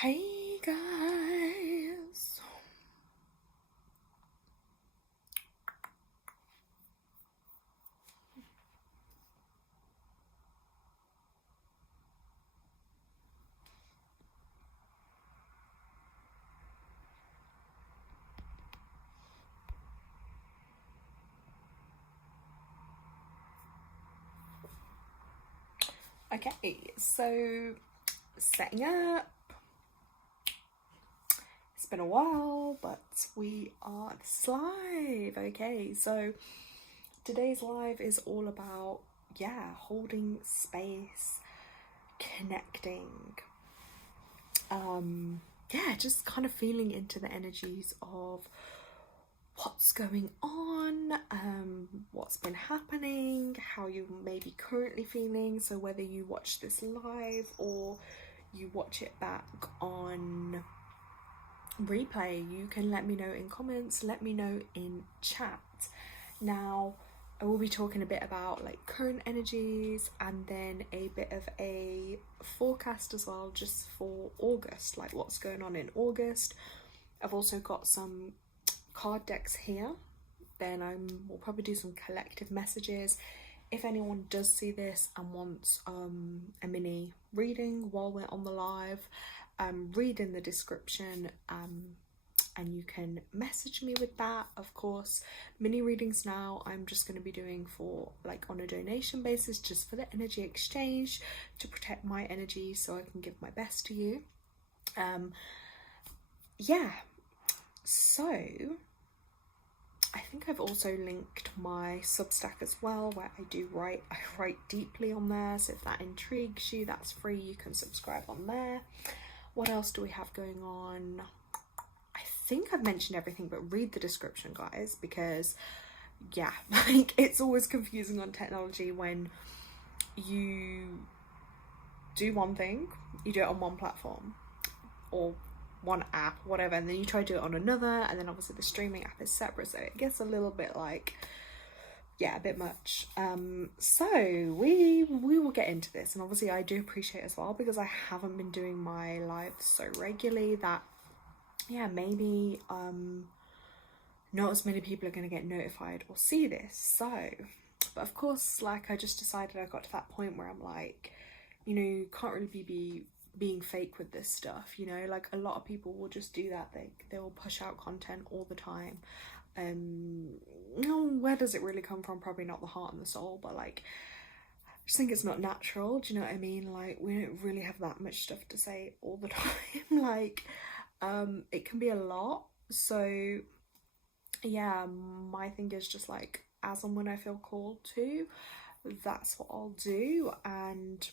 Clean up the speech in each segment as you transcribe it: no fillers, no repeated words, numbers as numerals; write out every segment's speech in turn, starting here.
Hey guys. Okay, so setting up. It's been a while, but we are this live. Okay, so today's live is all about, holding space, connecting, just kind of feeling into the energies of what's going on, what's been happening, how you may be currently feeling. So whether you watch this live or you watch it back on replay, you can let me know in comments, let me know in chat. Now I will be talking a bit about like current energies and then a bit of a forecast as well, just for August, like what's going on in August. I've also got some card decks here. Then we'll probably do some collective messages. If anyone does see this and wants a mini reading while we're on the live, read in the description, and you can message me with that. Of course, mini readings now I'm just going to be doing for like on a donation basis, just for the energy exchange, to protect my energy so I can give my best to you. So I think I've also linked my Substack as well, where I write deeply on there. So if that intrigues you, that's free. You can subscribe on there. What else do we have going on? I think I've mentioned everything, but read the description, guys, because like it's always confusing on technology when you do one thing, you do it on one platform or one app, whatever, and then you try to do it on another, and then obviously the streaming app is separate, so it gets a little bit like, a bit much. So we will get into this, and obviously I do appreciate as well, because I haven't been doing my lives so regularly that maybe not as many people are going to get notified or see this. So, but of course, like I just decided, I got to that point where I'm like, you can't really be being fake with this stuff, like a lot of people will just do that. They will push out content all the time. Where does it really come from? Probably not the heart and the soul, but like I just think it's not natural. Do you know what I mean? Like we don't really have that much stuff to say all the time. Like it can be a lot. So my thing is just like, as and when I feel called to, that's what I'll do. And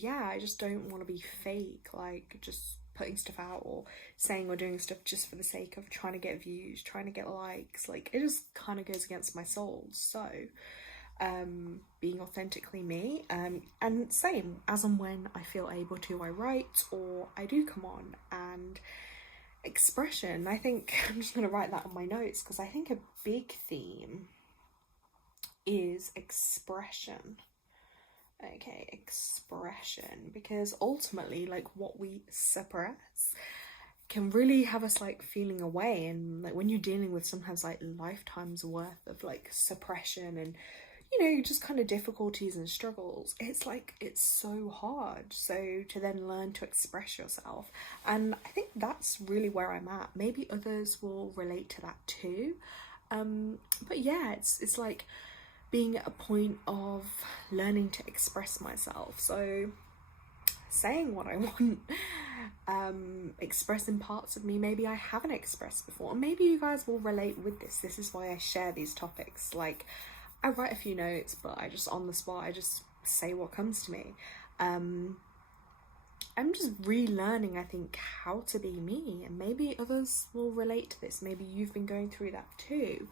I just don't want to be fake, like just putting stuff out or saying or doing stuff just for the sake of trying to get views, trying to get likes. Like it just kind of goes against my soul. So being authentically me, and same as and when I feel able to, I write or I do come on. And expression, I think I'm just going to write that on my notes, because I think a big theme is expression. Okay, expression, because ultimately like what we suppress can really have us like feeling away. And like when you're dealing with sometimes like lifetimes worth of like suppression and just kind of difficulties and struggles, it's like it's so hard. So to then learn to express yourself, and I think that's really where I'm at. Maybe others will relate to that too, but it's like being at a point of learning to express myself. So saying what I want, expressing parts of me maybe I haven't expressed before, and maybe you guys will relate with this. This is why I share these topics. Like I write a few notes, but I just on the spot, I just say what comes to me. I'm just relearning, I think, how to be me, and maybe others will relate to this. Maybe you've been going through that too.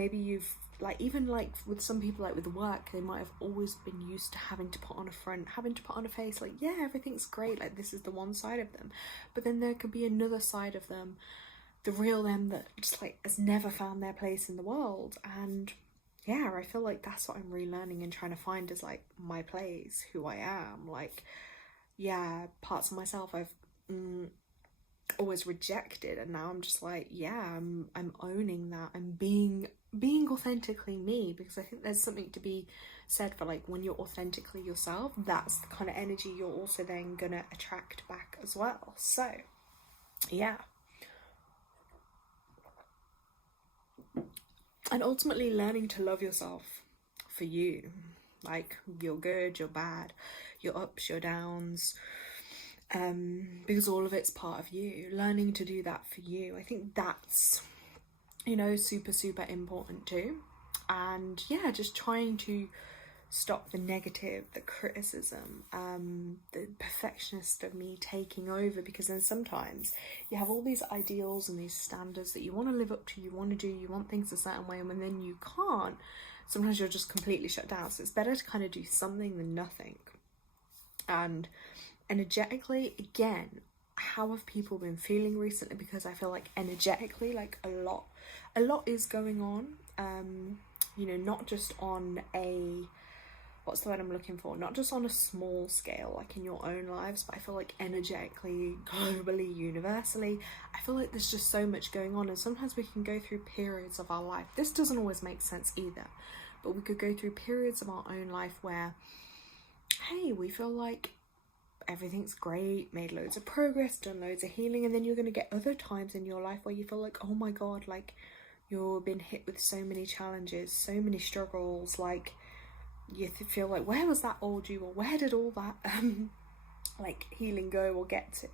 Maybe you've like, even like with some people, like with work, they might have always been used to having to put on a front, having to put on a face, like everything's great, like this is the one side of them, but then there could be another side of them, the real them, that just like has never found their place in the world. And I feel like that's what I'm relearning and trying to find, is like my place, who I am. Like yeah, parts of myself I've always rejected, and now I'm just like, yeah, I'm owning that. I'm being authentically me, because I think there's something to be said for like when you're authentically yourself, that's the kind of energy you're also then gonna attract back as well. So yeah. And ultimately learning to love yourself for you, like your good, your bad, your ups, your downs, because all of it's part of you. Learning to do that for you, I think that's, you know, super important too. And yeah, just trying to stop the negative, the criticism, the perfectionist of me taking over, because then sometimes you have all these ideals and these standards that you want to live up to, you want to do, you want things a certain way, and when then you can't, sometimes you're just completely shut down. So it's better to kind of do something than nothing. And energetically, again, how have people been feeling recently? Because I feel like energetically, like a lot is going on, you know, not just on a, what's the word I'm looking for, not just on a small scale like in your own lives, but I feel like energetically, globally, universally, I feel like there's just so much going on. And sometimes we can go through periods of our life, this doesn't always make sense either, but we could go through periods of our own life where, hey, we feel like everything's great, made loads of progress, done loads of healing, and then you're going to get other times in your life where you feel like, oh my god, like you've been hit with so many challenges, so many struggles, like you feel like, where was that all due, or where did all that like healing go or get to?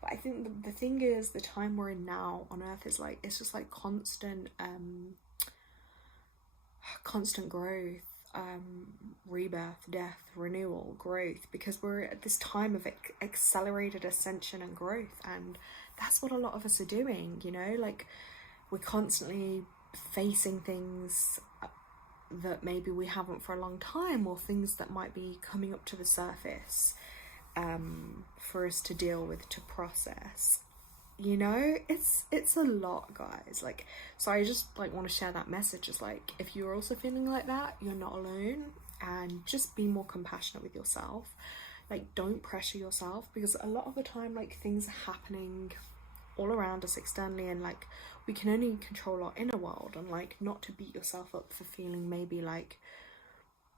But I think the thing is, the time we're in now on earth is like, it's just like constant growth, rebirth, death, renewal, growth, because we're at this time of accelerated ascension and growth, and that's what a lot of us are doing, you know, like we're constantly facing things that maybe we haven't for a long time, or things that might be coming up to the surface for us to deal with, to process, you know. It's a lot, guys. Like, so I just like want to share that message, is like, if you're also feeling like that, you're not alone, and just be more compassionate with yourself. Like, don't pressure yourself, because a lot of the time, like, things are happening all around us externally, and like we can only control our inner world, and like not to beat yourself up for feeling maybe like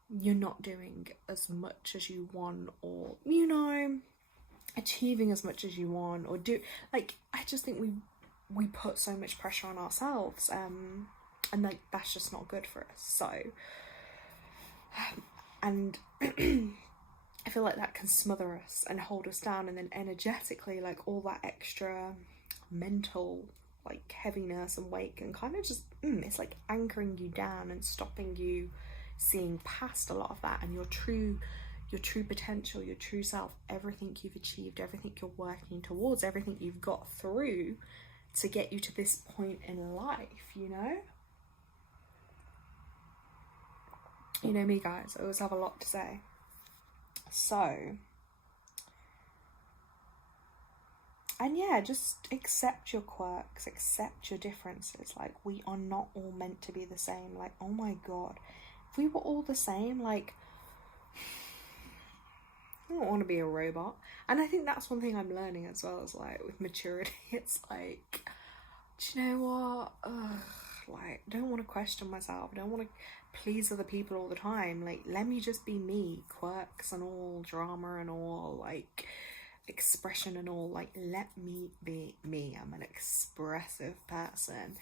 you're not doing as much as you want, or, you know, achieving as much as you want, or do, like, I just think we put so much pressure on ourselves, and like that's just not good for us. So and I feel like that can smother us and hold us down, and then energetically, like all that extra mental like heaviness and weight can kind of just it's like anchoring you down and stopping you seeing past a lot of that, and your true potential, your true self, everything you've achieved, everything you're working towards, everything you've got through to get you to this point in life, you know. You know me, guys, I always have a lot to say. So, and yeah, just accept your quirks, accept your differences. Like, we are not all meant to be the same. Like, oh my god, if we were all the same, like, I don't want to be a robot. And I think that's one thing I'm learning as well, as like with maturity, it's like, do you know what, like, I don't want to question myself, I don't want to please other people all the time. Like, let me just be me, quirks and all, drama and all, like expression and all, like let me be me. I'm an expressive person,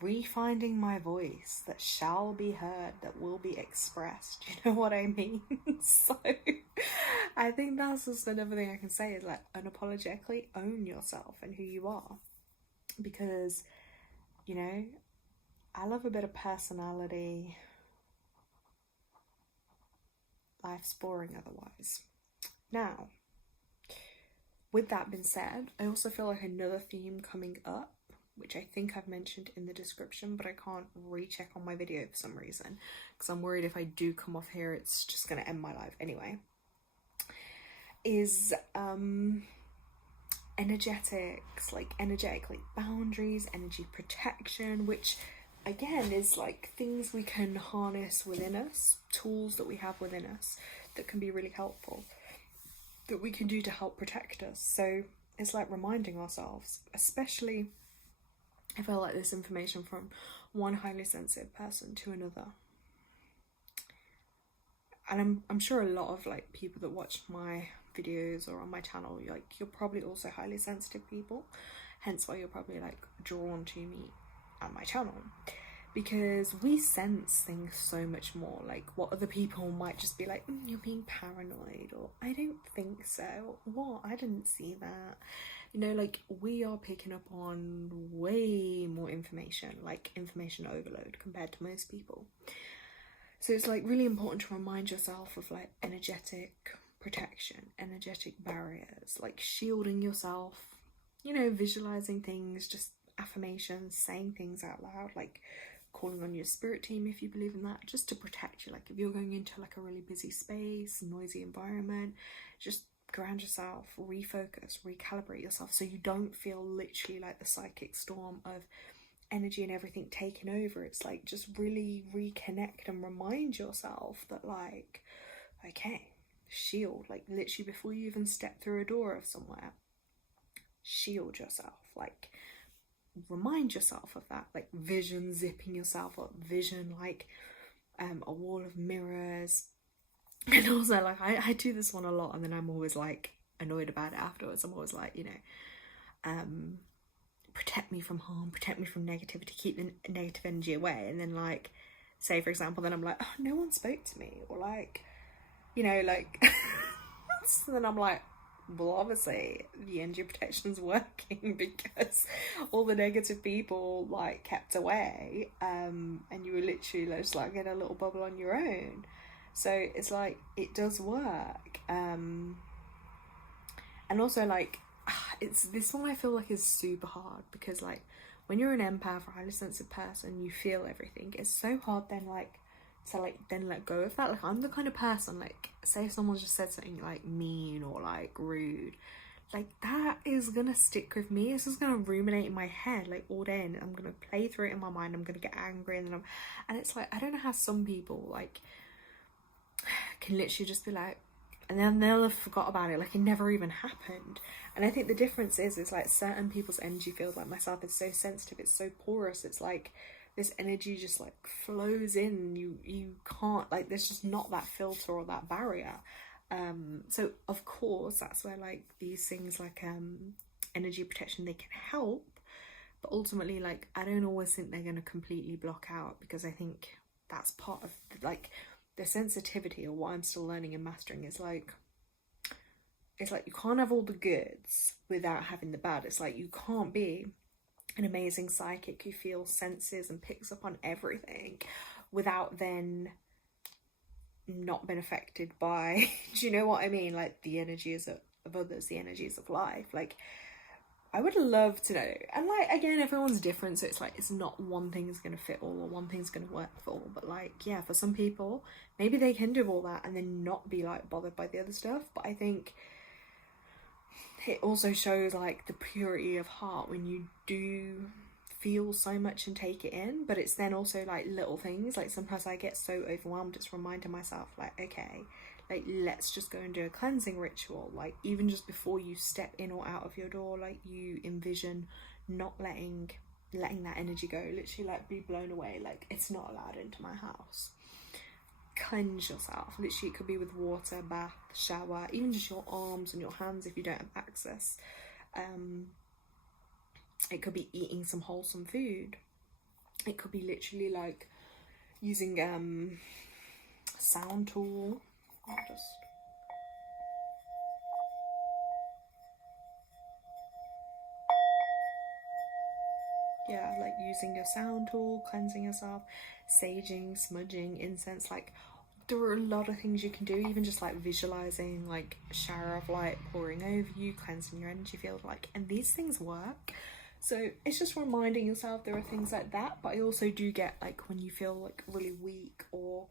refinding my voice that shall be heard, that will be expressed, you know what I mean? So I think that's just another thing I can say, is like, unapologetically own yourself and who you are, because, you know, I love a bit of personality. Life's boring otherwise. Now, with that being said, I also feel like another theme coming up, which I think I've mentioned in the description, but I can't recheck on my video for some reason, because I'm worried if I do come off here, it's just going to end my life anyway, is energetics, like energetic, like boundaries, energy protection, which again is like things we can harness within us, tools that we have within us that can be really helpful. that we can do to help protect us. So it's like reminding ourselves, especially if I like this information from one highly sensitive person to another. And I'm sure a lot of like people that watch my videos or on my channel, like you're probably also highly sensitive people, hence why you're probably like drawn to me and my channel, because we sense things so much more. Like what other people might just be like, you're being paranoid, or I don't think so, what, I didn't see that, you know, like we are picking up on way more information, like information overload compared to most people. So it's like really important to remind yourself of like energetic protection, energetic barriers, like shielding yourself, you know, visualizing things, just affirmations, saying things out loud, like calling on your spirit team if you believe in that, just to protect you. Like if you're going into like a really busy space, noisy environment, just ground yourself, refocus, recalibrate yourself so you don't feel literally like the psychic storm of energy and everything taken over. It's like just really reconnect and remind yourself that like, okay, shield, like literally before you even step through a door of somewhere, shield yourself, like remind yourself of that, like vision zipping yourself up, vision like a wall of mirrors. And also like I do this one a lot, and then I'm always like annoyed about it afterwards. I'm always like, you know, protect me from harm, protect me from negativity, keep the negative energy away. And then like, say for example, then I'm like, oh, no one spoke to me, or like, you know, like so then I'm like, well, obviously the energy protection's working because all the negative people like kept away, and you were literally just like in a little bubble on your own. So it's like it does work. And also like it's this one I feel like is super hard, because like when you're an empath or highly sensitive person, you feel everything. It's so hard then like to like then let go of that. Like I'm the kind of person, like say if someone just said something like mean or like rude, like that is gonna stick with me. It's just gonna ruminate in my head like all day, and I'm gonna play through it in my mind. I'm gonna get angry, and then and it's like I don't know how some people like can literally just be like, and then they'll have forgot about it, like it never even happened. And I think the difference is like certain people's energy field, like myself, is so sensitive, it's so porous, it's like this energy just like flows in, you can't, like there's just not that filter or that barrier. So of course that's where like these things like energy protection, they can help, but ultimately like I don't always think they're going to completely block out, because I think that's part of like the sensitivity, or what I'm still learning and mastering, is like, it's like you can't have all the goods without having the bad. It's like you can't be an amazing psychic who feels senses and picks up on everything without then not been affected by do you know what I mean, like the energies of others, the energies of life. Like I would love to know, and like again everyone's different, so it's like it's not one thing is going to fit all or one thing's going to work for all, but like yeah, for some people maybe they can do all that and then not be like bothered by the other stuff. But I think it also shows like the purity of heart when you do feel so much and take it in. But it's then also like little things, like sometimes I get so overwhelmed, just reminding myself like, okay, like let's just go and do a cleansing ritual. Like even just before you step in or out of your door, like you envision not letting that energy go, literally like be blown away, like it's not allowed into my house. Cleanse yourself, literally it could be with water, bath, shower, even just your arms and your hands if you don't have access. It could be eating some wholesome food. It could be literally like using a sound tool. Yeah, like using your sound tool, cleansing yourself, saging, smudging, incense. Like there are a lot of things you can do, even just like visualizing like a shower of light pouring over you, cleansing your energy field, like, and these things work. So it's just reminding yourself there are things like that. But I also do get like when you feel like really weak or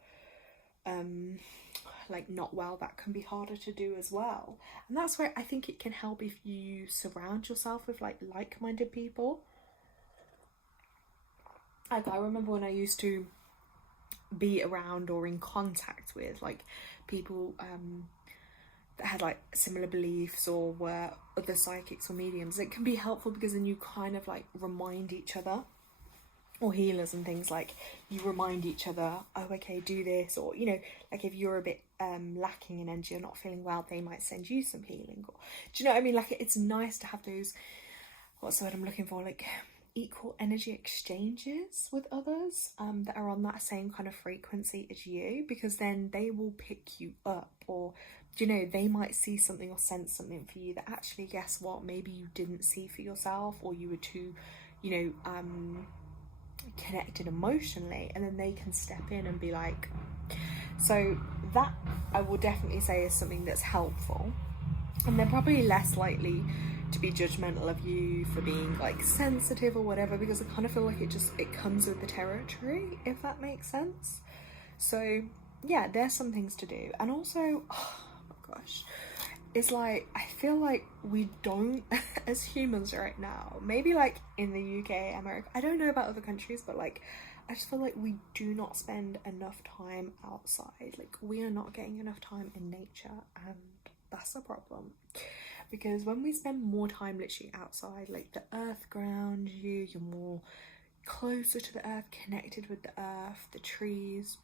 like not well, that can be harder to do as well. And that's where I think it can help if you surround yourself with like-minded people. Like I remember when I used to be around or in contact with like people that had like similar beliefs or were other psychics or mediums, it can be helpful because then you kind of like remind each other, or healers and things, like you remind each other, oh okay, do this, or you know, like if you're a bit lacking in energy or not feeling well, they might send you some healing, or do you know what I mean? Like it's nice to have those, what's the word I'm looking for, like equal energy exchanges with others that are on that same kind of frequency as you, because then they will pick you up, or you know, they might see something or sense something for you that actually, guess what, maybe you didn't see for yourself, or you were too, you know, connected emotionally, and then they can step in and be like, so that I will definitely say is something that's helpful. And they're probably less likely to be judgmental of you for being like sensitive or whatever, because I kind of feel like it comes with the territory, if that makes sense. So yeah, there's some things to do. And also, oh my gosh, it's like, I feel like we don't, as humans right now, maybe like in the UK, America, I don't know about other countries, but like, I just feel like we do not spend enough time outside. Like we are not getting enough time in nature, and that's a problem. Because when we spend more time literally outside, like the earth grounds you, you're more closer to the earth, connected with the earth, the trees,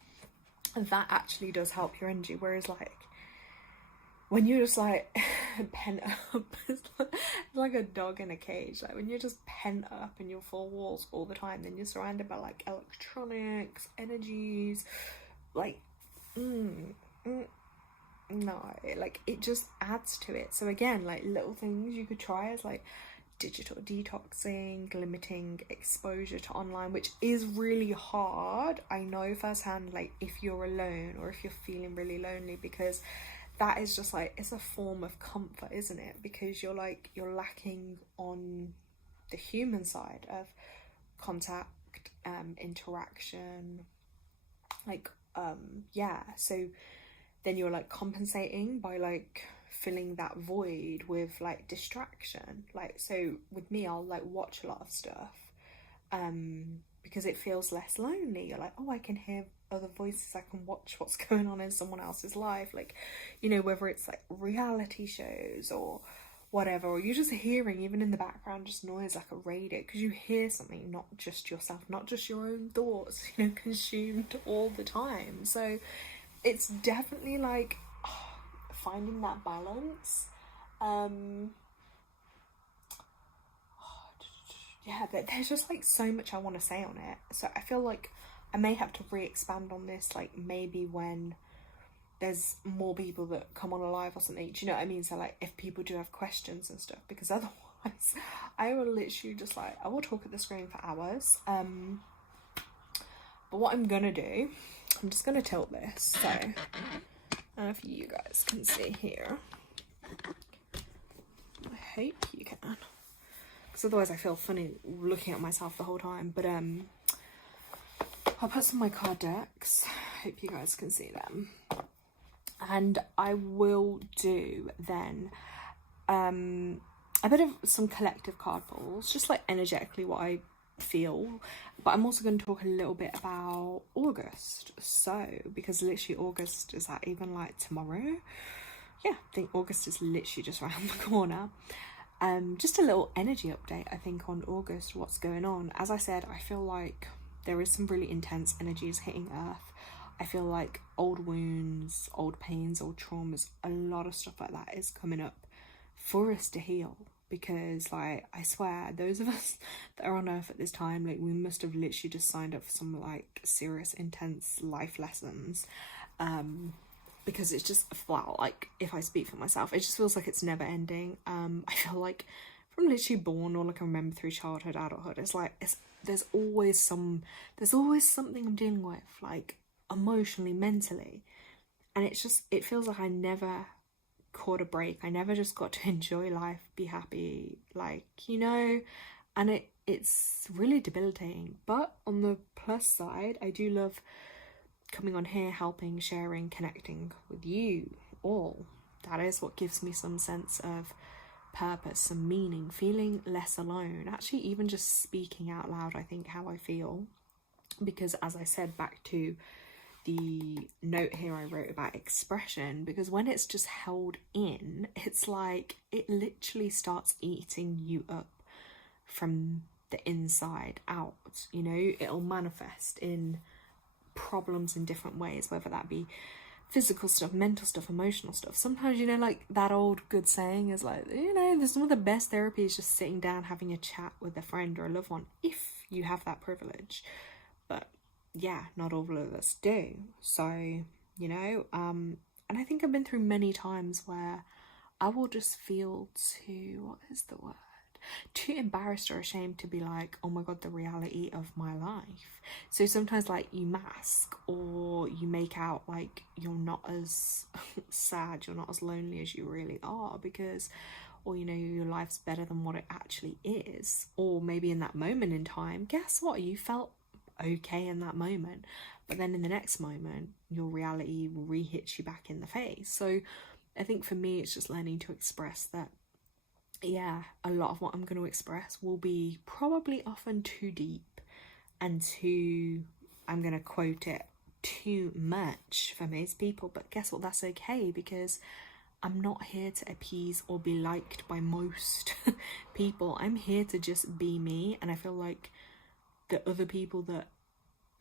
and that actually does help your energy. Whereas like, when you're just like pent up, it's like a dog in a cage. Like when you're just pent up in your four walls all the time, then you're surrounded by like electronics, energies, like no, like it just adds to it. So again, like little things you could try is like digital detoxing, limiting exposure to online, which is really hard. I know firsthand, like if you're alone or if you're feeling really lonely, because that is just like, it's a form of comfort, isn't it? Because you're lacking on the human side of contact, interaction, like yeah, so then you're like compensating by like filling that void with like distraction. Like, so with me, I'll like watch a lot of stuff because it feels less lonely. You're like, oh, I can hear other voices, I can watch what's going on in someone else's life, like, you know, whether it's like reality shows or whatever, or you're just hearing, even in the background, just noise like a radio, because you hear something, not just yourself, not just your own thoughts, you know, consumed all the time. So it's definitely like finding that balance. Yeah, but there's just like so much I want to say on it, so I feel like I may have to re-expand on this, like maybe when there's more people that come on a live or something, do you know what I mean? So like if people do have questions and stuff, because otherwise I will literally just like, I will talk at the screen for hours. But what I'm gonna do, I'm just gonna tilt this, so I don't know if you guys can see here. I hope you can, because otherwise I feel funny looking at myself the whole time. But I'll put some of my card decks, hope you guys can see them, and I will do then a bit of some collective card pulls, just like energetically what I feel. But I'm also going to talk a little bit about August, so because literally August, is that even like tomorrow? Yeah, I think August is literally just around the corner. Just a little energy update, I think, on August, what's going on. As I said, I feel like there is some really intense energies hitting Earth. I feel like old wounds, old pains, old traumas, a lot of stuff like that is coming up for us to heal. Because like, I swear, those of us that are on Earth at this time, like we must have literally just signed up for some like serious, intense life lessons. Because it's just, well, like if I speak for myself, it just feels like it's never ending. I feel like from literally born, or like I remember through childhood, adulthood, it's like there's always something I'm dealing with, like emotionally, mentally, and it feels like I never caught a break. I never just got to enjoy life, be happy, like, you know, and it's really debilitating. But on the plus side, I do love coming on here, helping, sharing, connecting with you all. That is what gives me some sense of purpose, some meaning, feeling less alone, actually even just speaking out loud, I think, how I feel. Because as I said, back to the note here I wrote about expression, because when it's just held in, it's like it literally starts eating you up from the inside out. You know, it'll manifest in problems in different ways, whether that be physical stuff, mental stuff, emotional stuff. Sometimes, you know, like that old good saying is like, you know, some of the best therapy is just sitting down having a chat with a friend or a loved one, if you have that privilege. But yeah, not all of us do. So, you know, and I think I've been through many times where I will just feel too embarrassed or ashamed to be like, oh my god, the reality of my life. So sometimes, like, you mask or you make out like you're not as sad, you're not as lonely as you really are, because, or, you know, your life's better than what it actually is. Or maybe in that moment in time, guess what, you felt okay in that moment, but then in the next moment your reality will re-hit you back in the face. So I think for me, it's just learning to express that, yeah, a lot of what I'm going to express will be probably often too deep and too, I'm going to quote it, too much for most people. But guess what, that's okay, because I'm not here to appease or be liked by most people. I'm here to just be me, and I feel like the other people that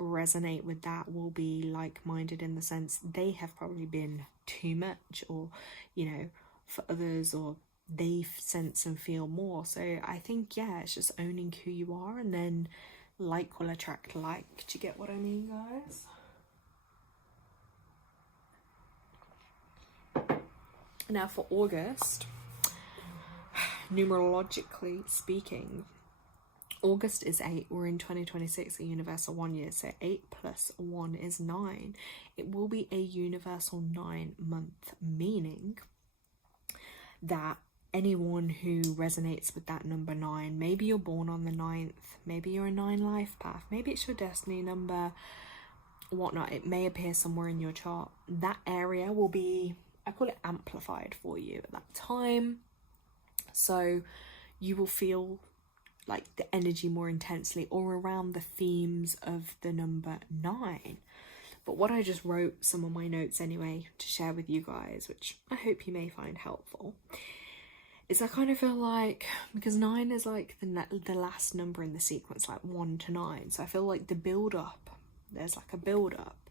resonate with that will be like-minded in the sense they have probably been too much, or, you know, for others, or they sense and feel more. So I think, yeah, it's just owning who you are, and then like will attract like. Do you get what I mean, guys? Now for August, numerologically speaking, August is 8. We're in 2026, a universal 1 year. So 8 plus 1 is 9. It will be a universal 9 month, meaning that anyone who resonates with that number 9, maybe you're born on the 9th, maybe you're a 9 life path, maybe it's your destiny number, whatnot, it may appear somewhere in your chart. That area will be, I call it, amplified for you at that time. So you will feel like the energy more intensely, or around the themes of the number 9. But what I just wrote, some of my notes anyway, to share with you guys, which I hope you may find helpful, is I kind of feel like, because 9 is like the last number in the sequence, like 1 to 9. So I feel like the build up, there's like a build up,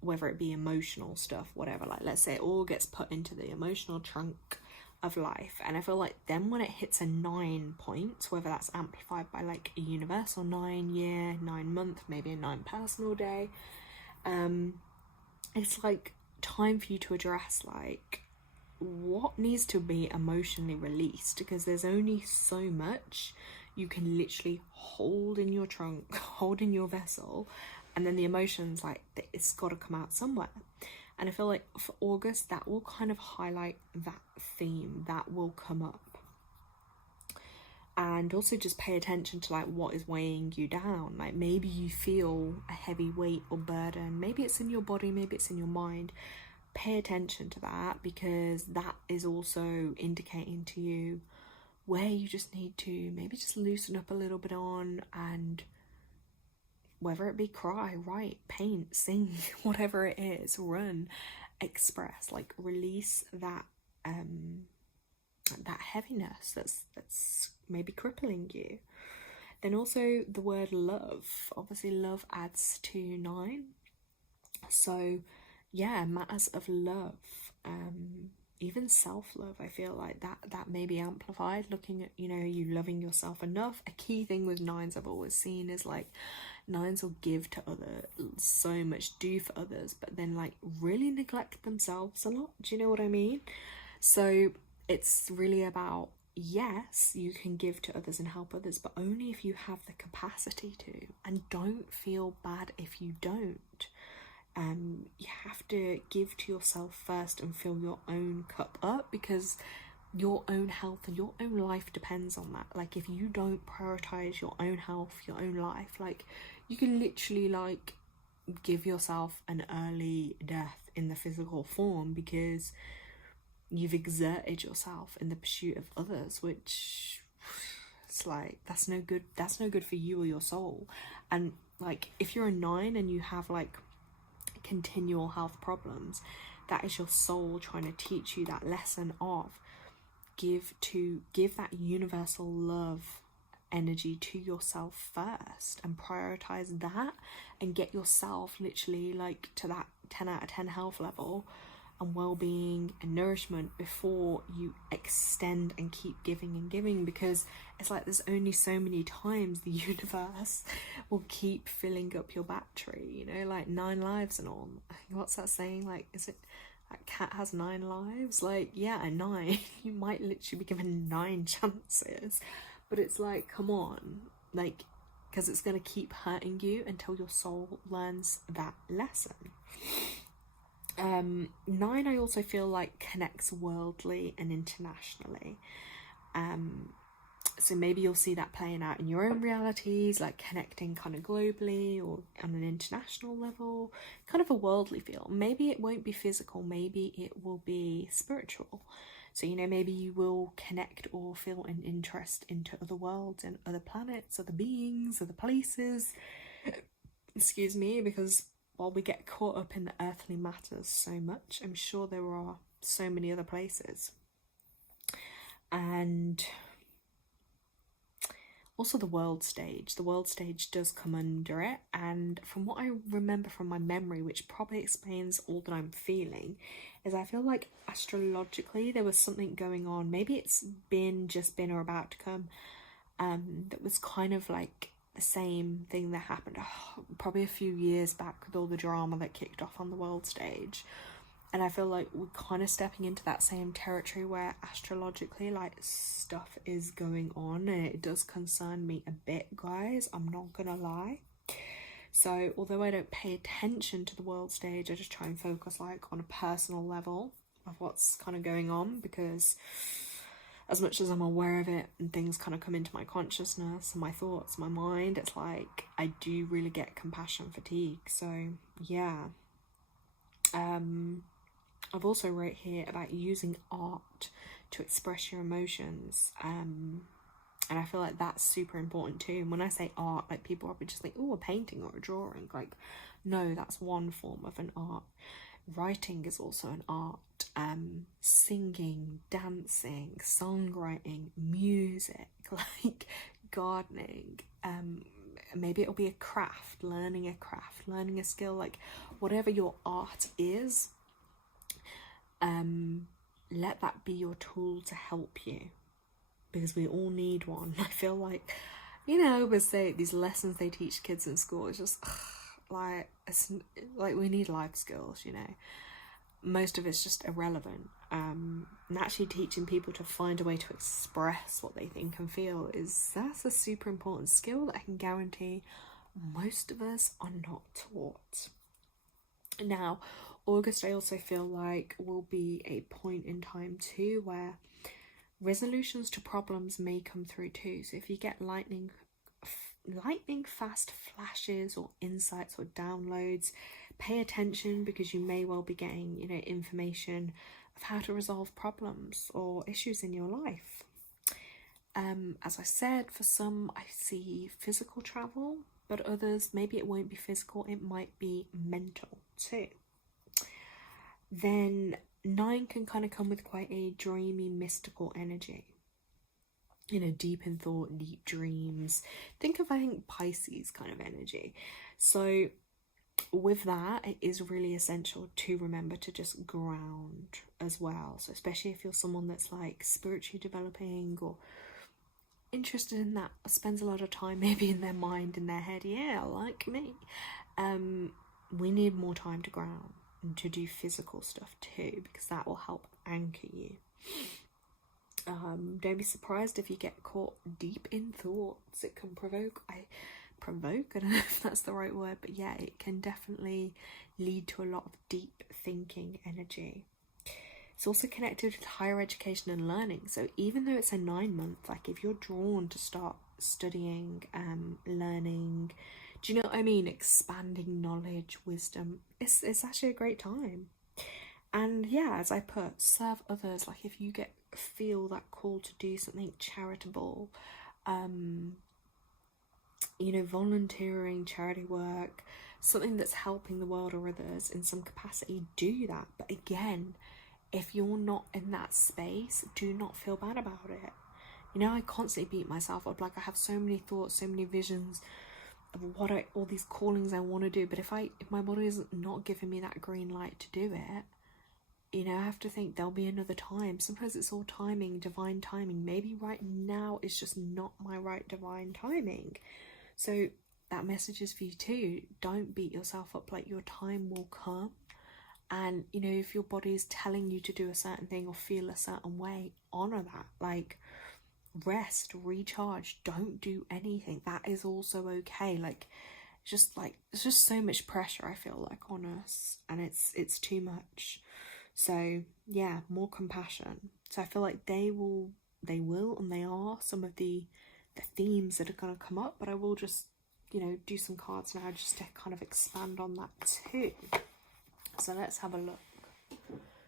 whether it be emotional stuff, whatever. Like, let's say it all gets put into the emotional trunk of life, and I feel like then when it hits a 9 point, whether that's amplified by like a universal 9 year, 9 month, maybe a 9 personal day, it's like time for you to address like what needs to be emotionally released, because there's only so much you can literally hold in your trunk, hold in your vessel, and then the emotions, like, it's got to come out somewhere. And I feel like for August, that will kind of highlight that theme, that will come up. And also just pay attention to like what is weighing you down. Like, maybe you feel a heavy weight or burden, maybe it's in your body, maybe it's in your mind. Pay attention to that, because that is also indicating to you where you just need to maybe just loosen up a little bit on, and whether it be cry, write, paint, sing, whatever it is, run, express, like release that that heaviness that's maybe crippling you. Then also the word love, obviously love adds to 9. So yeah, matters of love, even self-love, I feel like that may be amplified, looking at, you know, you loving yourself enough. A key thing with 9s I've always seen is like 9s will give to others so much, do for others, but then like really neglect themselves a lot. Do you know what I mean? So it's really about, yes, you can give to others and help others, but only if you have the capacity to, and don't feel bad if you don't. You have to give to yourself first and fill your own cup up, because your own health and your own life depends on that. Like, if you don't prioritize your own health, your own life, like, you can literally like give yourself an early death in the physical form, because you've exerted yourself in the pursuit of others, which, it's like, that's no good for you or your soul. And like, if you're a 9 and you have like continual health problems. That is your soul trying to teach you that lesson of give that universal love energy to yourself first, and prioritize that, and get yourself literally like to that 10 out of 10 health level and well-being and nourishment before you extend and keep giving and giving. Because it's like there's only so many times the universe will keep filling up your battery, you know, like 9 lives and all. What's that saying? Like, is it that cat has 9 lives? Like, yeah, 9. You might literally be given 9 chances, but it's like, come on, like, because it's going to keep hurting you until your soul learns that lesson. 9, I also feel like connects worldly and internationally. So maybe you'll see that playing out in your own realities, like connecting kind of globally or on an international level, kind of a worldly feel. Maybe it won't be physical, maybe it will be spiritual. So, you know, maybe you will connect or feel an interest into other worlds and other planets, other beings, other places. Excuse me, because while we get caught up in the earthly matters so much, I'm sure there are so many other places. And also the world stage does come under it. And from what I remember from my memory, which probably explains all that I'm feeling, is I feel like astrologically there was something going on. Maybe it's just been or about to come, that was kind of like the same thing that happened probably a few years back with all the drama that kicked off on the world stage. And I feel like we're kind of stepping into that same territory where astrologically like stuff is going on, and it does concern me a bit, guys, I'm not gonna lie. So although I don't pay attention to the world stage, I just try and focus like on a personal level of what's kind of going on, because as much as I'm aware of it and things kind of come into my consciousness and my thoughts, my mind, it's like I do really get compassion fatigue. So yeah. I've also wrote here about using art to express your emotions, and I feel like that's super important too. And when I say art, like people probably just think, oh, a painting or a drawing. Like, no, that's one form of an art. Writing is also an art. Singing, dancing, songwriting, music, like gardening, maybe it'll be a craft, learning a skill, like whatever your art is, let that be your tool to help you, because we all need one. I feel like, you know, we say these lessons they teach kids in school, it's just it's like we need life skills, you know. Most of it's just irrelevant. And actually teaching people to find a way to express what they think and feel, that's a super important skill that I can guarantee most of us are not taught. Now, August, I also feel like will be a point in time too where resolutions to problems may come through too. So if you get lightning fast flashes or insights or downloads, pay attention, because you may well be getting, you know, information of how to resolve problems or issues in your life. As I said, for some I see physical travel, but others, maybe it won't be physical, it might be mental too. Then 9 can kind of come with quite a dreamy, mystical energy. You know, deep in thought, deep dreams. Think of, I think, Pisces kind of energy. So with that, it is really essential to remember to just ground as well. So especially if you're someone that's like spiritually developing or interested in that, or spends a lot of time maybe in their mind, in their head, yeah, like me, we need more time to ground and to do physical stuff too, because that will help anchor you. Don't be surprised if you get caught deep in thoughts. It can provoke, I don't know if that's the right word, but yeah, it can definitely lead to a lot of deep thinking energy. It's also connected with higher education and learning. So even though it's a 9-month, like if you're drawn to start studying, learning, do you know what I mean? Expanding knowledge, wisdom, it's actually a great time. And yeah, as I put, serve others. Like if you feel that call to do something charitable, you know, volunteering, charity work, something that's helping the world or others in some capacity, do that. But again, if you're not in that space, do not feel bad about it. You know, I constantly beat myself up. Like, I have so many thoughts, so many visions of all these callings I want to do. But if my body is not giving me that green light to do it, you know, I have to think there'll be another time. Sometimes it's all timing, divine timing. Maybe right now is just not my right divine timing. So that message is for you too. Don't beat yourself up. Like, your time will come. And, you know, if your body is telling you to do a certain thing or feel a certain way, honor that. Like, rest, recharge, don't do anything. That is also okay. Like, it's just so much pressure, I feel like, on us, and it's too much. So yeah, more compassion. So I feel like they will and they are some of the themes that are going to come up, but I will just, you know, do some cards now just to kind of expand on that too. So let's have a look.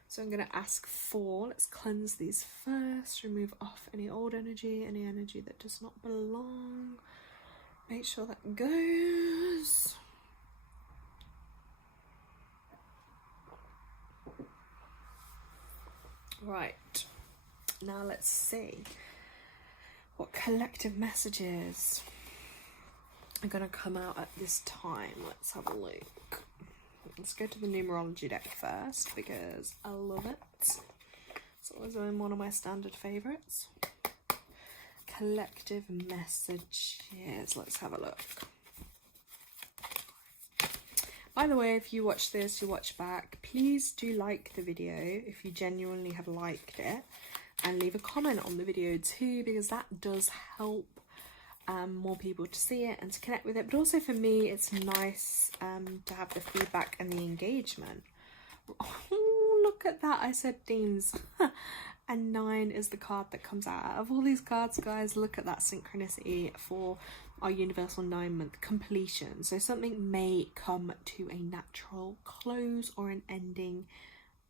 So I'm going to ask 4. Let's cleanse these first. Remove off any old energy, any energy that does not belong. Make sure that goes. Right. Now let's see what collective messages are going to come out at this time. Let's have a look. Let's go to the numerology deck first because I love it. It's always been one of my standard favourites. Collective messages. Let's have a look. By the way, if you watch this, you watch back, please do like the video if you genuinely have liked it, and leave a comment on the video too, because that does help more people to see it and to connect with it. But also for me, it's nice to have the feedback and the engagement. Oh, look at that. I said themes. And 9 is the card that comes out of all these cards, guys. Look at that synchronicity for our universal 9-month completion. So something may come to a natural close or an ending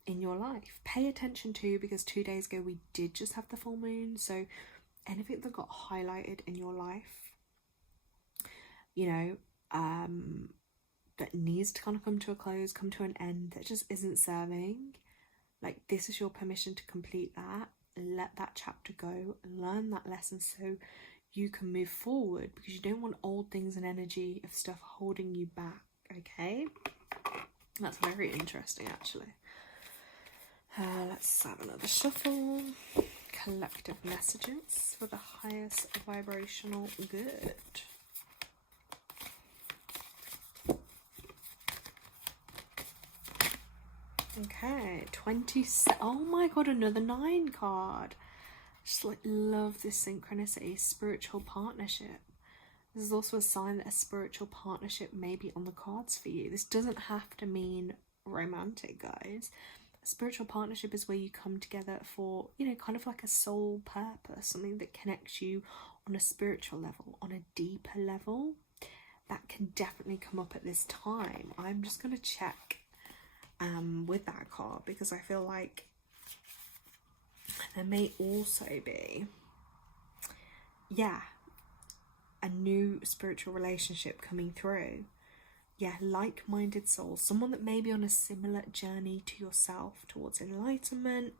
in your life. Pay attention to, because 2 days ago we did just have the full moon. So anything that got highlighted in your life, you know, that needs to kind of come to a close, come to an end, that just isn't serving, like, this is your permission to complete that. Let that chapter go, learn that lesson so you can move forward, because you don't want old things and energy of stuff holding you back. Okay, that's very interesting actually. Let's have another shuffle. Collective messages for the highest vibrational good. Okay, 27. Oh my god, another 9 card. Just like love this synchronicity. Spiritual partnership. This is also a sign that a spiritual partnership may be on the cards for you. This doesn't have to mean romantic, guys. A spiritual partnership is where you come together for, you know, kind of like a soul purpose, something that connects you on a spiritual level, on a deeper level. That can definitely come up at this time. I'm just going to check with that card, because I feel like there may also be, yeah, a new spiritual relationship coming through. Yeah, like-minded souls, someone that may be on a similar journey to yourself towards enlightenment,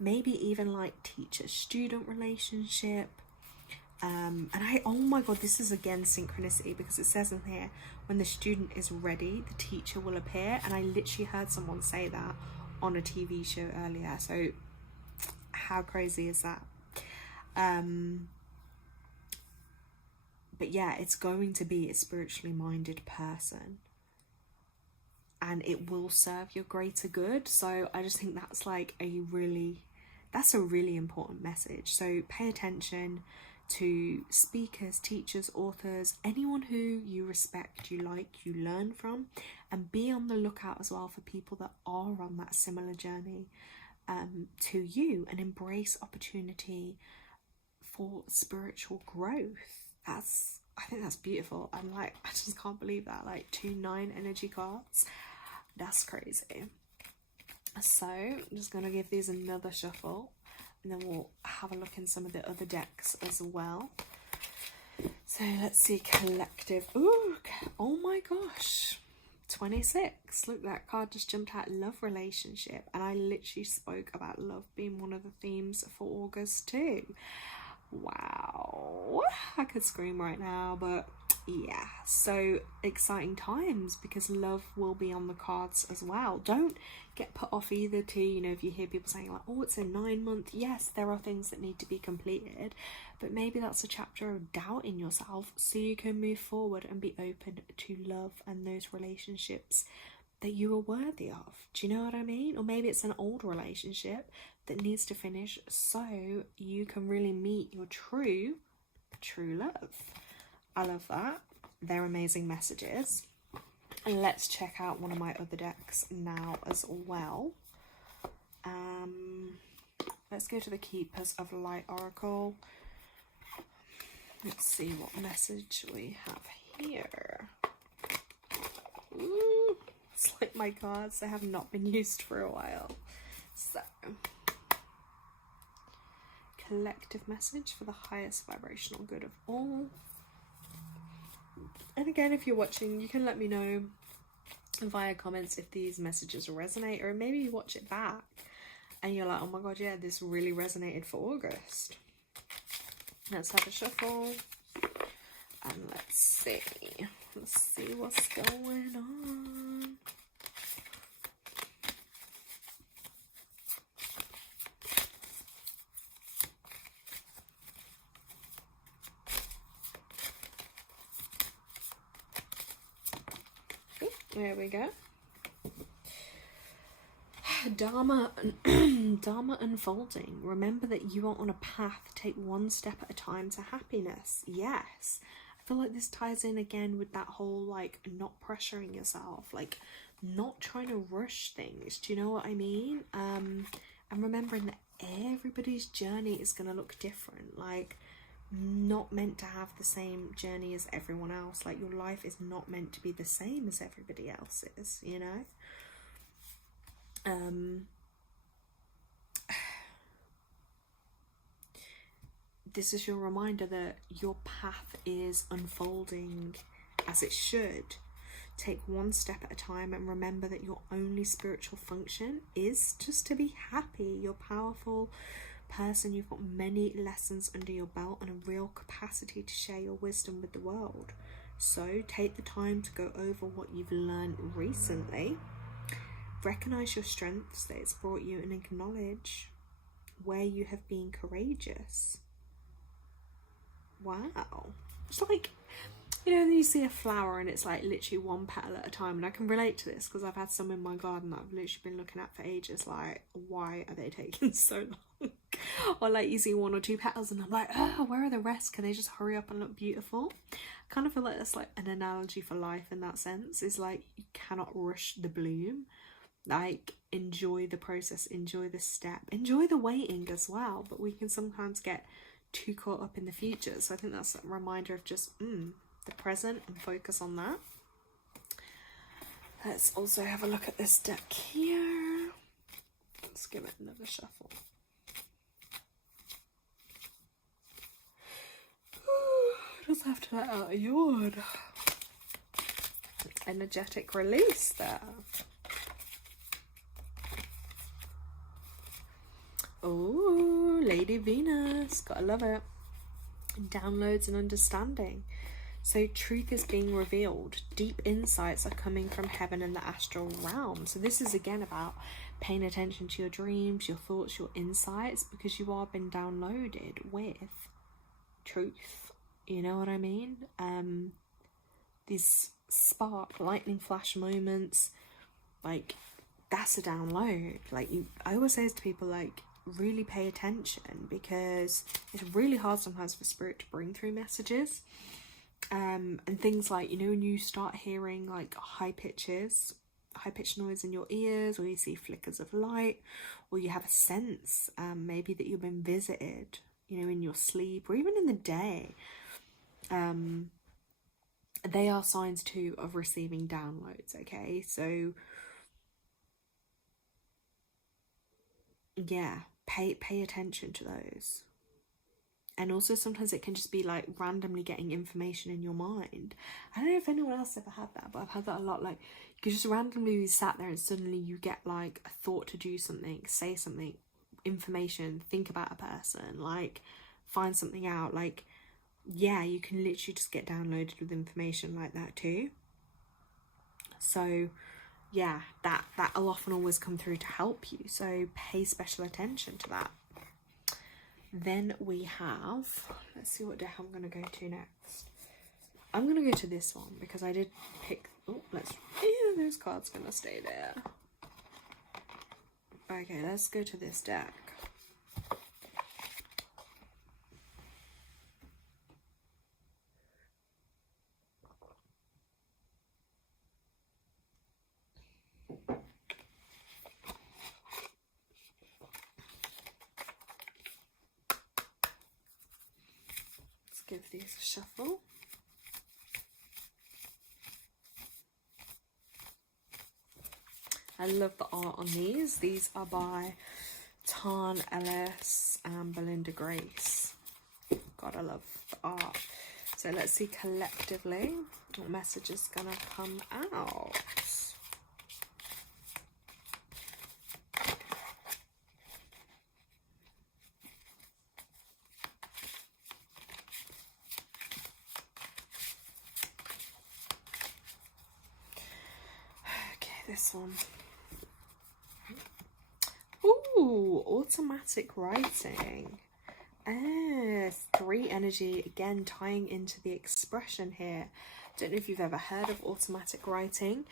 maybe even like teacher-student relationship. And oh my god, this is again synchronicity, because it says in here, when the student is ready, the teacher will appear. And I literally heard someone say that on a TV show earlier. So how crazy is that? But yeah, it's going to be a spiritually minded person, and it will serve your greater good. So I just think that's like that's a really important message. So pay attention to speakers, teachers, authors, anyone who you respect, you like, you learn from, and be on the lookout as well for people that are on that similar journey to you, and embrace opportunity for spiritual growth. I think that's beautiful. I just can't believe that, like 2 9 energy cards. That's crazy. So I'm just gonna give these another shuffle, and then we'll have a look in some of the other decks as well. So let's see, collective. Ooh, oh my gosh. 26. Look, that card just jumped out. Love relationship. And I literally spoke about love being one of the themes for August too. Wow. I could scream right now, but yeah, so exciting times, because love will be on the cards as well. Don't get put off either too, you know, if you hear people saying like, oh, it's a 9-month. Yes, there are things that need to be completed, but maybe that's a chapter of doubt in yourself, so you can move forward and be open to love and those relationships that you are worthy of. Do you know what I mean? Or maybe it's an old relationship that needs to finish so you can really meet your true love. I love that. They're amazing messages. And let's check out one of my other decks now as well. Let's go to the Keepers of Light Oracle. Let's see what message we have here. Ooh, it's like my cards, they have not been used for a while. So, collective message for the highest vibrational good of all. And again, if you're watching, you can let me know via comments if these messages resonate, or maybe you watch it back and you're like, oh my god, yeah, this really resonated for August. Let's have a shuffle and let's see what's going on. There we go. Dharma unfolding. Remember that you are on a path. Take one step at a time to happiness. Yes. I feel like this ties in again with that whole like not pressuring yourself, like not trying to rush things. Do you know what I mean? And remembering that everybody's journey is going to look different. Like, not meant to have the same journey as everyone else. Like, your life is not meant to be the same as everybody else's, you know? This is your reminder that your path is unfolding as it should. Take one step at a time and remember that your only spiritual function is just to be happy. You're powerful person, you've got many lessons under your belt and a real capacity to share your wisdom with the world. So take the time to go over what you've learned recently. Recognize your strengths that it's brought you and acknowledge where you have been courageous. Wow. It's like, you know, you see a flower and it's like literally one petal at a time, and I can relate to this because I've had some in my garden that I've literally been looking at for ages, like, why are they taking so long? Or like you see 1 or 2 petals and I'm like, oh, where are the rest? Can they just hurry up and look beautiful? I kind of feel like that's like an analogy for life in that sense. Is like, you cannot rush the bloom. Like, enjoy the process, enjoy the step, enjoy the waiting as well, but we can sometimes get too caught up in the future. So I think that's a reminder of just the present and focus on that. Let's also have a look at this deck here. Let's give it another shuffle. Just have to let out a yawn. Energetic release there. Oh, Lady Venus, gotta love it. Downloads and understanding. So truth is being revealed. Deep insights are coming from heaven and the astral realm. So this is again about paying attention to your dreams, your thoughts, your insights, because you are being downloaded with truth. You know what I mean? These spark, lightning flash moments, like, that's a download. Like, I always say to people, like, really pay attention, because it's really hard sometimes for spirit to bring through messages. And things like, you know, when you start hearing like high-pitched noise in your ears, or you see flickers of light, or you have a sense maybe that you've been visited, you know, in your sleep or even in the day, they are signs too of receiving downloads. Okay, so yeah, pay attention to those. And also sometimes it can just be like randomly getting information in your mind. I don't know if anyone else ever had that, but I've had that a lot. Like you could just randomly be sat there and suddenly you get like a thought to do something, say something, information, think about a person, like find something out. Like, yeah, you can literally just get downloaded with information like that too. So yeah, that'll often always come through to help you. So pay special attention to that. Then we have, let's see what deck I'm going to go to next. I'm going to go to this one because I did pick, those cards going to stay there. Okay, let's go to this deck. Give these a shuffle. I love the art on these. These are by Tarn Ellis and Belinda Grace. God, I love the art. So let's see collectively what message is gonna come out. This one. Ooh, automatic writing. 3 energy, again tying into the expression here. Don't know if you've ever heard of automatic writing,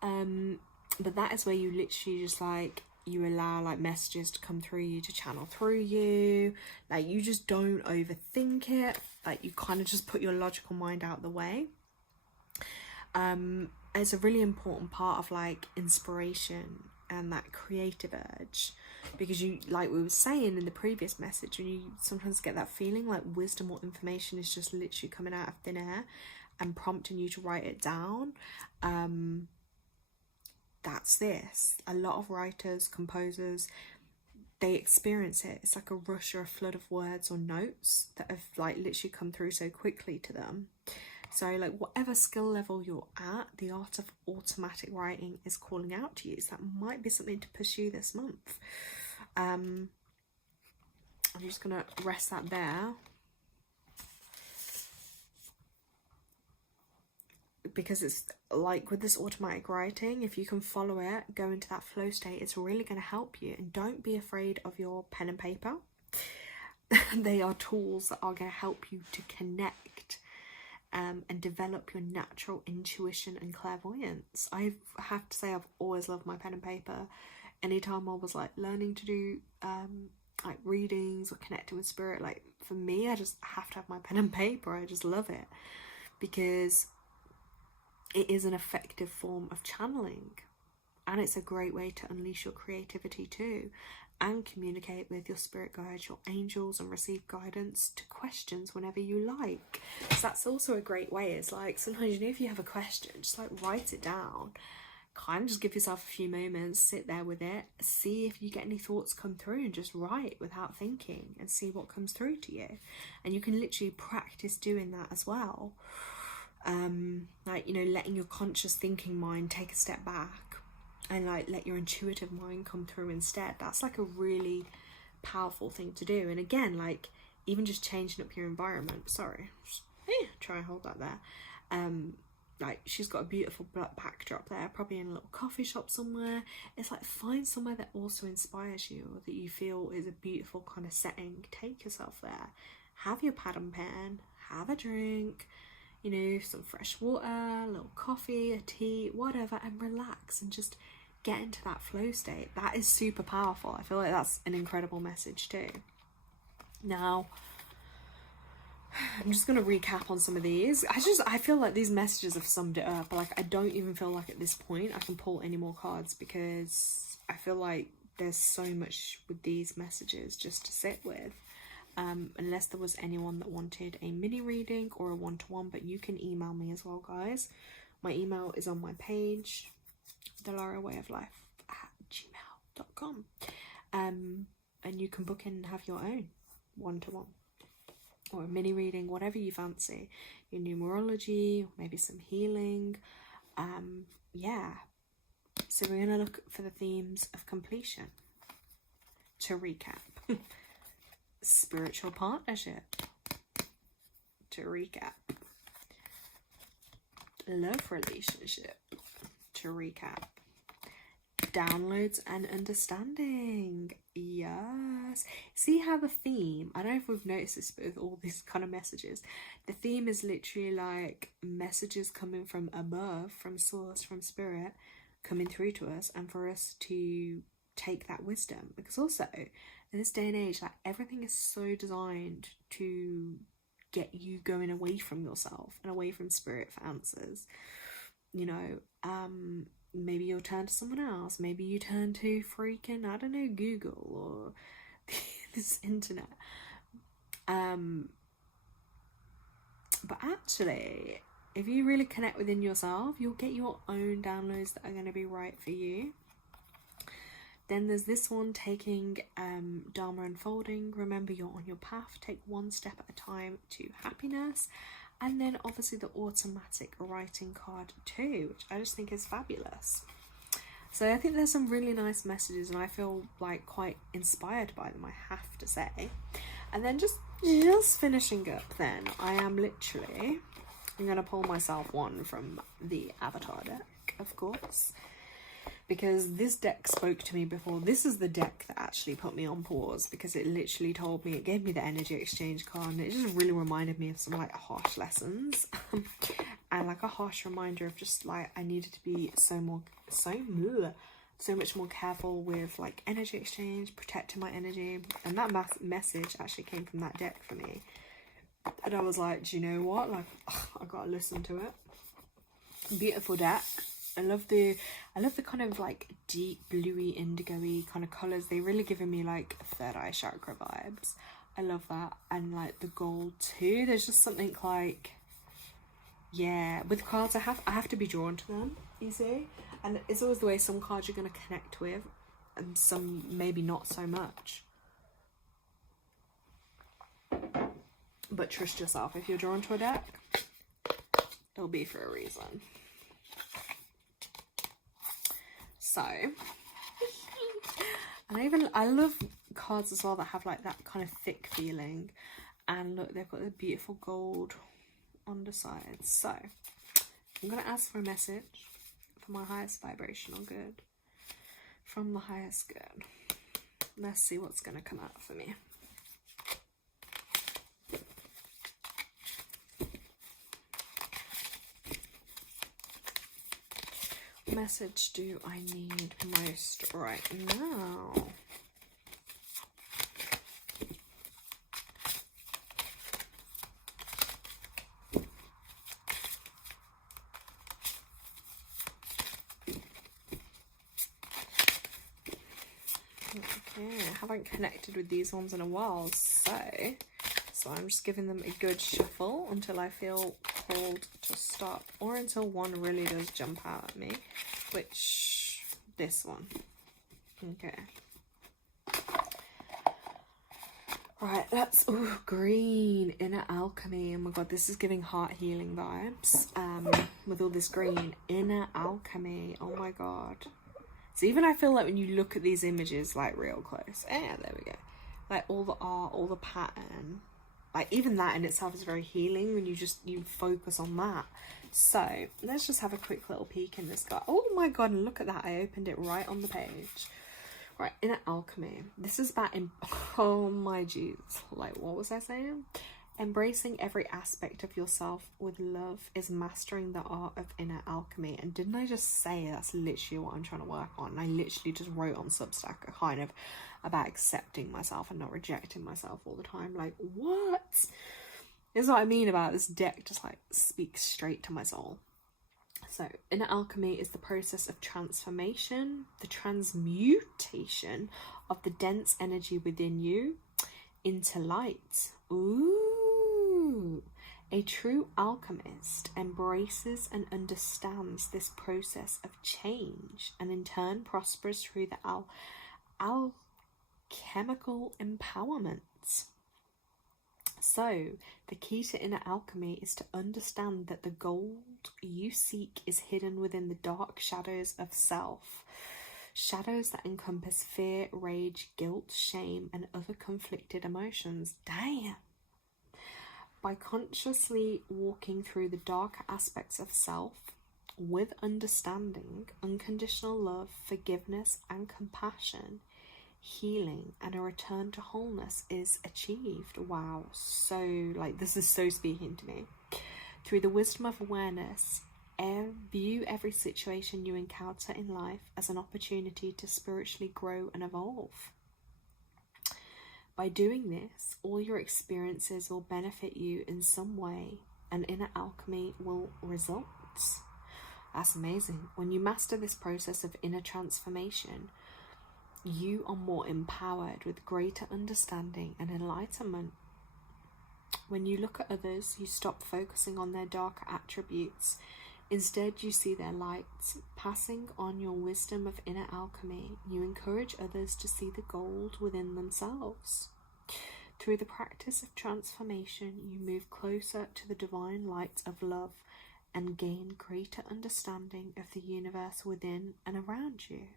but that is where you literally just like, you allow like messages to come through you, to channel through you. Like you just don't overthink it. Like you kind of just put your logical mind out the way. It's a really important part of like inspiration and that creative urge, because you, like we were saying in the previous message, when you sometimes get that feeling like wisdom or information is just literally coming out of thin air and prompting you to write it down. That's this. A lot of writers, composers, they experience it. It's like a rush or a flood of words or notes that have like literally come through so quickly to them. So like whatever skill level you're at, the art of automatic writing is calling out to you. So that might be something to pursue this month. I'm just going to rest that there. Because it's like with this automatic writing, if you can follow it, go into that flow state, it's really going to help you. And don't be afraid of your pen and paper. They are tools that are going to help you to connect and develop your natural intuition and clairvoyance. I have to say I've always loved my pen and paper. Anytime I was like learning to do like readings or connecting with spirit, like for me, I just have to have my pen and paper. I just love it because it is an effective form of channeling, and it's a great way to unleash your creativity too, and communicate with your spirit guides, your angels, and receive guidance to questions whenever you like. So that's also a great way. It's like sometimes, you know, if you have a question, just like write it down, kind of just give yourself a few moments, sit there with it, see if you get any thoughts come through, and just write without thinking and see what comes through to you. And you can literally practice doing that as well. Like, you know, letting your conscious thinking mind take a step back and like let your intuitive mind come through instead. That's like a really powerful thing to do. And again, like even just changing up your environment. Sorry, try and hold that there. Like she's got a beautiful backdrop there, probably in a little coffee shop somewhere. It's like find somewhere that also inspires you, or that you feel is a beautiful kind of setting. Take yourself there, have your pad and pen, have a drink, you know, some fresh water, a little coffee, a tea, whatever, and relax and just get into that flow state. That is super powerful. I feel like that's an incredible message too. Now, I'm just going to recap on some of these. I feel like these messages have summed it up. Like, I don't even feel like at this point I can pull any more cards, because I feel like there's so much with these messages just to sit with. Unless there was anyone that wanted a mini reading or a one-to-one, but you can email me as well, guys. My email is on my page, thelaurawayoflife@gmail.com, and you can book in and have your own one-to-one. or a mini reading, whatever you fancy, your numerology, maybe some healing. Yeah, so we're going to look for the themes of completion. To recap, spiritual partnership. To recap, love relationship. To recap, downloads and understanding. Yes. See how the theme, I don't know if we've noticed this, but with all these kind of messages, the theme is literally like messages coming from above, from source, from spirit, coming through to us, and for us to take that wisdom. Because also in this day and age, like, everything is so designed to get you going away from yourself and away from spirit for answers. You know, maybe you'll turn to someone else, maybe you turn to freaking, I don't know, Google or this internet. But actually, if you really connect within yourself, you'll get your own downloads that are going to be right for you. Then there's this one, taking Dharma unfolding. Remember, you're on your path. Take one step at a time to happiness. And then obviously the automatic writing card too, which I just think is fabulous. So I think there's some really nice messages, and I feel like quite inspired by them, I have to say. And then just finishing up then, I'm going to pull myself one from the Avatar deck, of course, because this deck spoke to me before. This is the deck that actually put me on pause, because it literally told me, it gave me the energy exchange card, and it just really reminded me of some like harsh lessons and like a harsh reminder of just like I needed to be so much more careful with like energy exchange, protecting my energy. And that message actually came from that deck for me, and I was like, do you know what, like, I gotta listen to it. Beautiful deck. I love the kind of like deep bluey indigo-y kind of colours. They really giving me like third eye chakra vibes. I love that. And like the gold too. There's just something like, yeah, with cards I have to be drawn to them, you see? And it's always the way some cards you're gonna connect with and some maybe not so much. But trust yourself, if you're drawn to a deck, it'll be for a reason. So, and I love cards as well that have like that kind of thick feeling. And look, they've got the beautiful gold on the sides. So, I'm going to ask for a message for my highest vibrational good. From the highest good. Let's see what's going to come out for me. Message do I need most right now? Okay, I haven't connected with these ones in a while, so I'm just giving them a good shuffle until I feel called to stop, or until one really does jump out at me, which, this one. Okay. Right, that's, oh, green, inner alchemy. Oh my god, this is giving heart healing vibes, with all this green. Inner alchemy, oh my god. So even I feel like when you look at these images like real close, there we go, like all the art, all the pattern, like even that in itself is very healing when you focus on that. So let's just have a quick little peek in this guy. Oh my god, and look at that, I opened it right on the page. Right, inner alchemy. This is about, oh my jeez, like what was I saying? Embracing every aspect of yourself with love is mastering the art of inner alchemy. And didn't I just say that's literally what I'm trying to work on? And I literally just wrote on Substack a kind of about accepting myself and not rejecting myself all the time. Like, what? This is what I mean about this deck, just like speaks straight to my soul. So, inner alchemy is the process of transformation, the transmutation of the dense energy within you into light. Ooh. A true alchemist embraces and understands this process of change, and in turn prospers through the alchemical empowerment. So, the key to inner alchemy is to understand that the gold you seek is hidden within the dark shadows of self. Shadows that encompass fear, rage, guilt, shame, and other conflicted emotions. Damn! By consciously walking through the darker aspects of self with understanding, unconditional love, forgiveness, and compassion, healing and a return to wholeness is achieved. Wow, so like this is so speaking to me. Through the wisdom of awareness, view every situation you encounter in life as an opportunity to spiritually grow and evolve. By doing this, all your experiences will benefit you in some way, and inner alchemy will result. That's amazing. When you master this process of inner transformation, you are more empowered with greater understanding and enlightenment. When you look at others, you stop focusing on their darker attributes. Instead, you see their lights. Passing on your wisdom of inner alchemy, you encourage others to see the gold within themselves. Through the practice of transformation, you move closer to the divine light of love and gain greater understanding of the universe within and around you.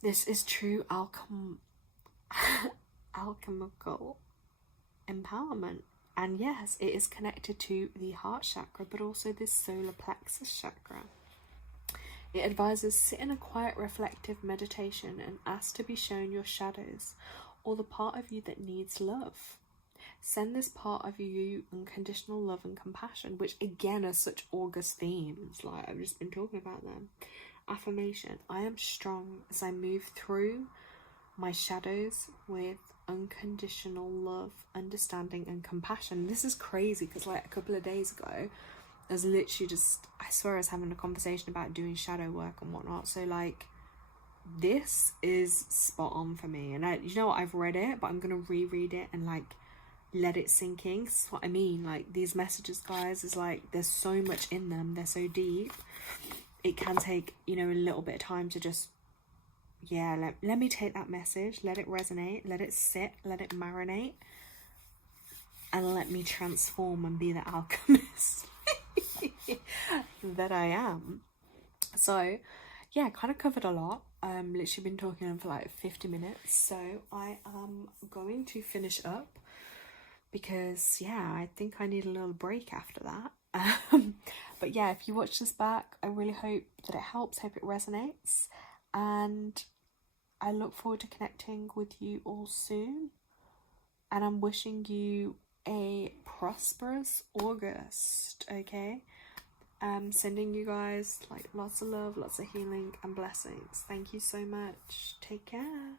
This is true alchemical empowerment. And yes, it is connected to the heart chakra, but also this solar plexus chakra. It advises sit in a quiet, reflective meditation and ask to be shown your shadows or the part of you that needs love. Send this part of you unconditional love and compassion, which again are such august themes. Like I've just been talking about them. Affirmation: I am strong as I move through my shadows with unconditional love, understanding, and compassion. This is crazy because like a couple of days ago, I was literally I swear I was having a conversation about doing shadow work and whatnot. So like, this is spot on for me. And you know what, I've read it, but I'm going to reread it and like let it sink in. That's what I mean. Like these messages, guys, is like there's so much in them. They're so deep. It can take, you know, a little bit of time to just, yeah, let me take that message, let it resonate, let it sit, let it marinate, and let me transform and be the alchemist that I am. So, yeah, kind of covered a lot. Literally been talking for like 50 minutes. So I am going to finish up because, yeah, I think I need a little break after that. But yeah, if you watch this back, I really hope that it helps, hope it resonates. And I look forward to connecting with you all soon. And I'm wishing you a prosperous August, okay? Sending you guys like lots of love, lots of healing and blessings. Thank you so much. Take care.